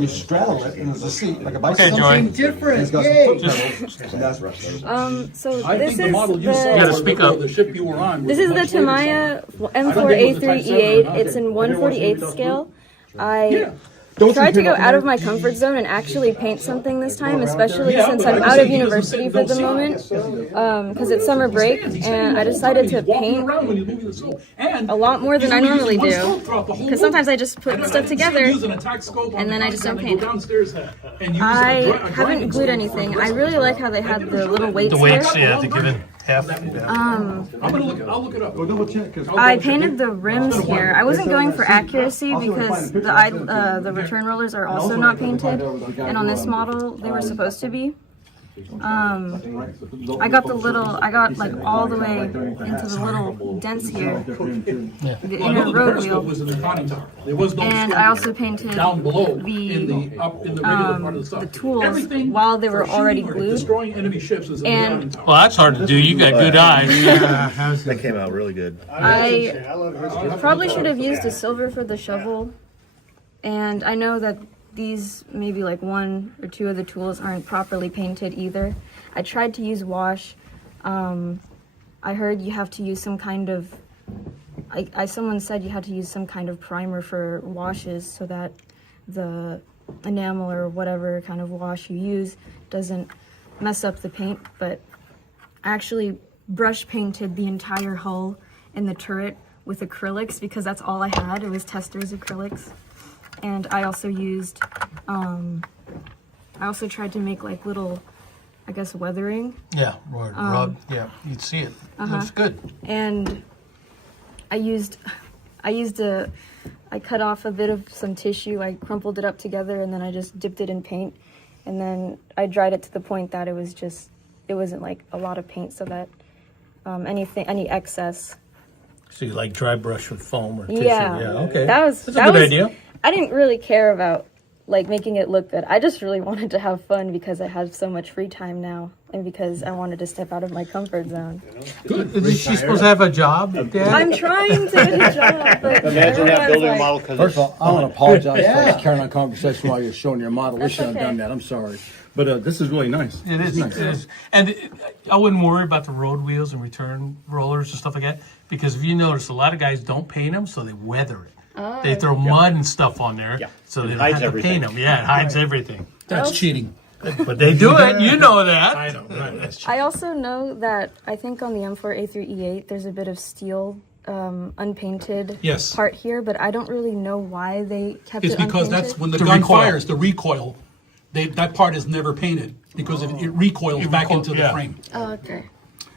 you straddle it, and there's a seat like a bicycle. Joy. Different. It's got some foot pedals, and that's So I this think the is model you saw, You gotta speak up. the ship you were on. this is the Tamiya M4A3E8. It's in 1/48 scale. I tried to go out of my comfort zone and actually paint something this time, especially since I'm out of university for the moment, because it's summer break, and I decided to paint a lot more than I normally do, because sometimes I just put stuff together and then I just don't paint. I haven't glued anything. I really like how they had the little weights here. To give it half. I'll look it up. I painted the rims here. I wasn't going for accuracy because the return rollers are also not painted, and on this model they were supposed to be. I got like all the way into the little dents here, the inner road wheel, and I also painted the tools while they were already glued. And Well, that's hard to do. You got good eyes. That came out really good. I probably should have used a silver for the shovel, and I know that these maybe like one or two of the tools aren't properly painted either. I tried to use wash. I heard you have to use some kind of, someone said you had to use some kind of primer for washes so that the enamel or whatever kind of wash you use doesn't mess up the paint, but I actually brush painted the entire hull and the turret with acrylics because that's all I had. It was Tester's acrylics. And I also used, I also tried to make like little, I guess, weathering. Yeah, rub. Yeah, you'd see it. Looks good. And I cut off a bit of some tissue, I crumpled it up together, and then I just dipped it in paint. And then I dried it to the point that it wasn't like a lot of paint, so that any excess. So you like dry brush with foam or tissue? Yeah, Okay. That's a good idea. I didn't really care about like making it look good. I just really wanted to have fun because I have so much free time now, and because I wanted to step out of my comfort zone. Good. Is she supposed to have a job, Dad? I'm trying to get a job, but Imagine that building like, model. First of all, I want to apologize for carrying on conversation while you're showing your model. We shouldn't have done that. I'm sorry. But this is really nice. It is. Nice. It is. And I wouldn't worry about the road wheels and return rollers and stuff like that, because if you notice, a lot of guys don't paint them, so they weather it. They throw mud and stuff on there, so they don't have to paint them. Yeah, it hides everything. That's cheating. But they do it. You know that. I know. That's cheating. I also know that I think on the M4A3E8 there's a bit of steel unpainted part here, but I don't really know why they kept it unpainted. It's because that's when the gun fires, the recoil. That part is never painted because it recoils back into the frame. Oh, okay.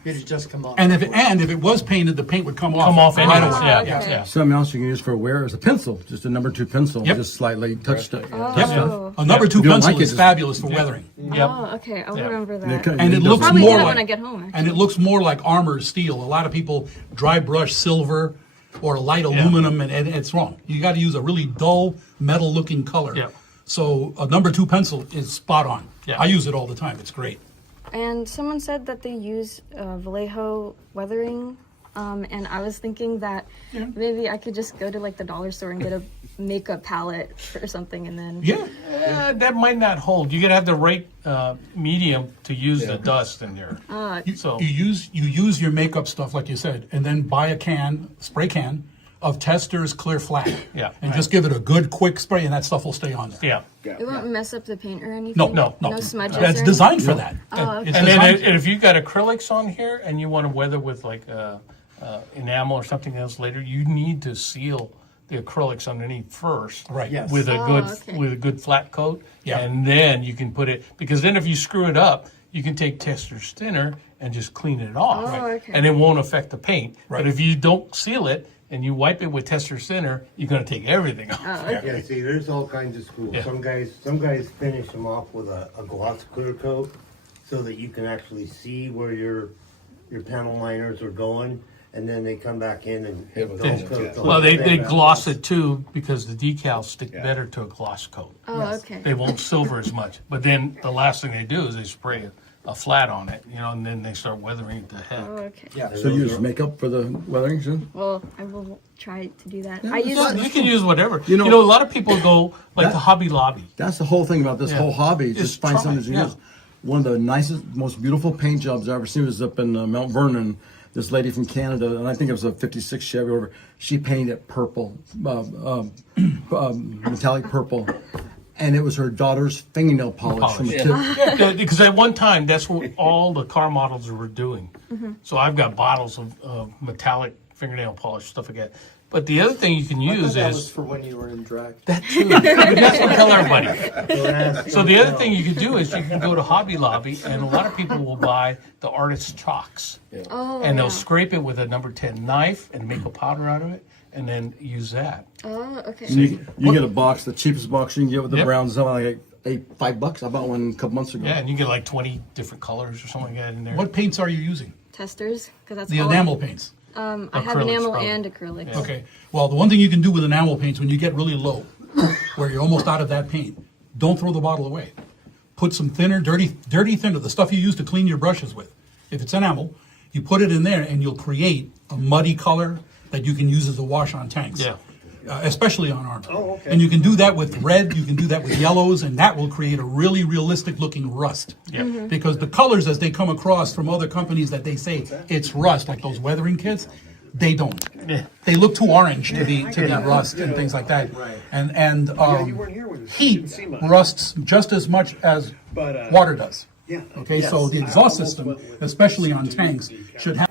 It'd just come off. And if it was painted, the paint would come off. Come off right anyways. away. Yeah. Something else you can use for wear is a pencil, just a number 2 pencil, Yep. just slightly touched it. Oh. A number 2 If you don't pencil like it, is just- fabulous for weathering. Oh, okay. I'll remember that. And it looks Probably more get it like when I get home. and it looks more like armored steel. A lot of people dry brush silver or light aluminum, and it's wrong. You got to use a really dull metal-looking color. Yeah. So a number 2 pencil is spot on. Yeah. I use it all the time. It's great. And someone said that they use Vallejo weathering, and I was thinking that maybe I could just go to like the dollar store and get a makeup palette or something, and then That might not hold. You got to have the right medium to use the dust in there. You use your makeup stuff like you said, and then buy a spray can of Tester's Clear Flat. And just give it a good quick spray, and that stuff will stay on there. Yeah. it won't mess up the paint or anything. No smudges. That's or designed anything? for that. Oh, okay. It's And then designed- if you got acrylics on here and you want to weather with like enamel or something else later, you need to seal the acrylics underneath first, Right. Yes. With a okay. with a good flat coat, Yeah. and then you can put it, because then if you screw it up, you can take Tester's thinner and just clean it off, Oh, okay. and it won't affect the paint. Right. But if you don't seal it and you wipe it with Tester's thinner, you're going to take everything off. Oh, okay. Yeah, see, there's all kinds of schools. Yeah. Some guys finish them off with a gloss clear coat so that you can actually see where your panel liners are going, and then they come back in and hit the whole coat. Well, they gloss it too because the decals stick better to a gloss coat. Oh, okay. They won't silver as much. But then the last thing they do is they spray a flat on it, you know, and then they start weathering it to heck. Oh, okay. Yeah. So you use makeup for the weathering too? Well, I will try to do that. Yeah, I use You can use whatever. You You know- know, a lot of people go like to Hobby Lobby. That's the whole thing about this Yeah. whole hobby. Is Just just find try something it, that you yeah. use. One of the nicest, most beautiful paint jobs I've ever seen was up in Mount Vernon. This lady from Canada, and I think it was a '56 Chevy. Or whatever. She painted it purple, metallic purple, and it was her daughter's fingernail polish from a kid. Yeah, because at one time, that's what all the car models were doing. So I've got bottles of metallic fingernail polish, stuff like that. But the other thing you can use That was is for when you were in drag. that too. That's what I tell everybody. So the other thing you can do is you can go to Hobby Lobby, and a lot of people will buy the artist's chalks. Oh, And they'll yeah. scrape it with a number 10 knife and make a powder out of it, and then use that. Oh, okay. You get a box, the cheapest box you can get with the Yep. browns, something like $5. I bought one a couple months ago. Yeah, and you get like 20 different colors or something like that in there. What paints are you using? Testers, because that's The all enamel paints. I have Acrylics, enamel probably. and acrylics. Yeah. Okay. Well, the one thing you can do with enamel paints when you get really low, where you're almost out of that paint, don't throw the bottle away. Put some thinner, dirty thinner, the stuff you use to clean your brushes with. If it's enamel, you put it in there and you'll create a muddy color that you can use as a wash on tanks. Yeah. Especially on armor. And you can do that with red, you can do that with yellows, and that will create a really realistic looking rust. Yeah. Because the colors as they come across from other companies that they say it's rust, like those weathering kits, they don't. Yeah. They look too orange to the rust and things like that. And you weren't here when you heat didn't see much. rusts just as much as But, water does. Yeah. Okay, so the exhaust system, especially on tanks, should have.